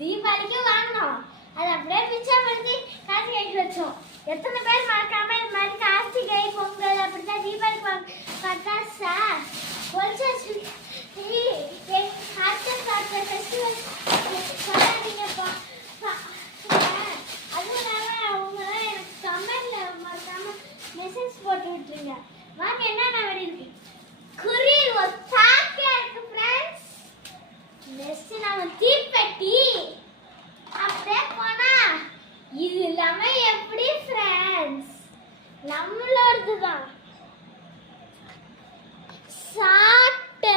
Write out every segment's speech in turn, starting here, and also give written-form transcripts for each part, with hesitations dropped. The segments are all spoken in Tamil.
தீபாவளிக்கு வாங்கினோம். அது அப்படியே பிச்சை பண்ணி கார்த்திகைக்கு வச்சோம். எத்தனை பேர் மறக்காம இந்த மாதிரி கார்த்திகை பொங்கல் அப்படிதான் தீபாவளிக்கு பட்டாசா ஒழிச்சு ஃபெஸ்டிவல் சொல்லாதீங்கப்பா. அதுவும் இல்லாமல் அவங்க எனக்கு கமெண்ட்ல மறக்காம மெசேஜ் போட்டு விட்டுருங்க. வாங்க என்னென்ன இருக்கு. குரில் ஒரு சாக்கே இருக்கு ஃப்ரெண்ட்ஸ். நெக்ஸ்ட் நம்ம தீப்பெட்டி அப்படியே போனா இது எல்லாமே எப்படி ஃப்ரெண்ட்ஸ் நம்மளோடதுதான். சாட்டு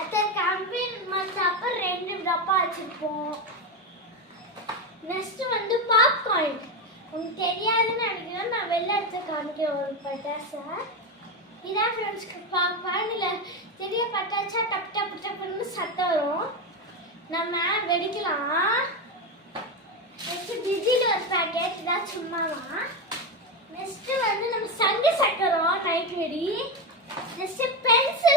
அத்த கம்பின் மத்தப்ப 2 டப்பா வச்சிருப்போம். நெக்ஸ்ட் வந்து பாப்கார்ன். உங்களுக்கு தெரியாதுன்னு நினைக்கிறேன். நான் வெளில எடுத்து காமிக்கிறேன் ஒரு பட்டாசா. இதான் ஃப்ரெண்ட்ஸ்க்கு பாப்கார்ன். இல்லை தெரிய பட்டாச்சா டப் டப் டப்புன்னு சத்தம் வரும். நம்ம வெடிக்கலாம். நெக்ஸ்ட் டிஜில் ஒரு பேக்கெட் இதான் சும்மாதான். நெக்ஸ்ட் வந்து நம்ம சங்கு சக்கரம் நைட் வெடி. Next pencil